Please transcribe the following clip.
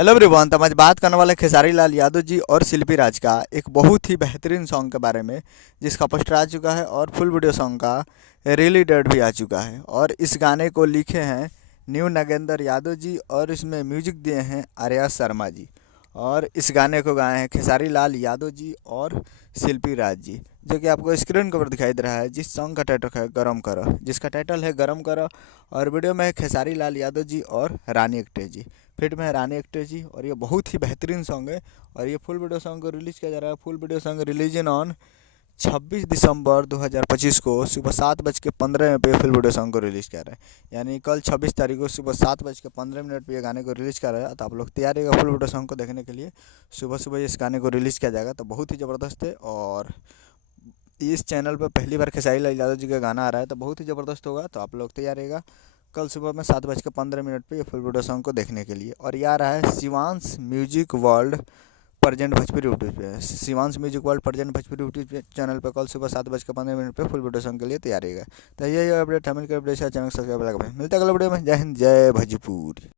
Hello everyone. तो हम आज बात करने वाले खेसारी लाल यादव जी और शिल्पी राज का एक बहुत ही बेहतरीन सॉन्ग के बारे में, जिसका पोस्टर आ चुका है और फुल वीडियो सॉन्ग का रिलीज डेट भी आ चुका है। और इस गाने को लिखे हैं न्यू नागेंद्र यादव जी और इसमें म्यूजिक दिए हैं आर्या शर्मा जी। और इस गाने को गाए हैं खेसारी लाल यादव जी और शिल्पी राज जी, जो कि आपको स्क्रीन के ऊपर दिखाई दे रहा है। जिस सॉन्ग का टाइटल है गरम करो, जिसका टाइटल है गरम करो। और वीडियो में है खेसारी लाल यादव जी और रानी एक्टे जी, फिट में है रानी एक्टे जी। और ये बहुत ही बेहतरीन सॉन्ग है। और ये फुल वीडियो सॉन्ग को रिलीज़ किया जा रहा है। Full video song release on 26 दिसंबर 2025 को सुबह 7:15 पे फुल वीडियो सॉन्ग को रिलीज़ कर रहे हैं। यानी कल 26 तारीख को सुबह 7:15 पे ये गाने को रिलीज़ कर रहा है। तो आप लोग तैयार रहिएगा फुल वीडियो सॉन्ग को देखने के लिए। सुबह सुबह इस गाने को रिलीज़ किया जाएगा, तो बहुत ही ज़बरदस्त है। और इस चैनल पर पहली बार खेसारी लाल यादव जी का गाना आ रहा है, तो बहुत ही ज़बरदस्त होगा। तो आप लोग तैयार रहिएगा कल सुबह में 7:15 पे ये फुल वीडियो सॉन्ग को देखने के लिए। और ये आ रहा है Shivansh music world present Bhojpuri YouTube पे। Shivansh music world present Bhojpuri YouTube channel पर कल सुबह 7:15 पे फुल वीडियो सॉन्ग के लिए तैयार रहिएगा। तो ये अपडेट हमें अपडेट चैनल सब्सक्राइब लगा। मिलता है अगले वीडियो में। जय हिंद, जय भोजपुरी।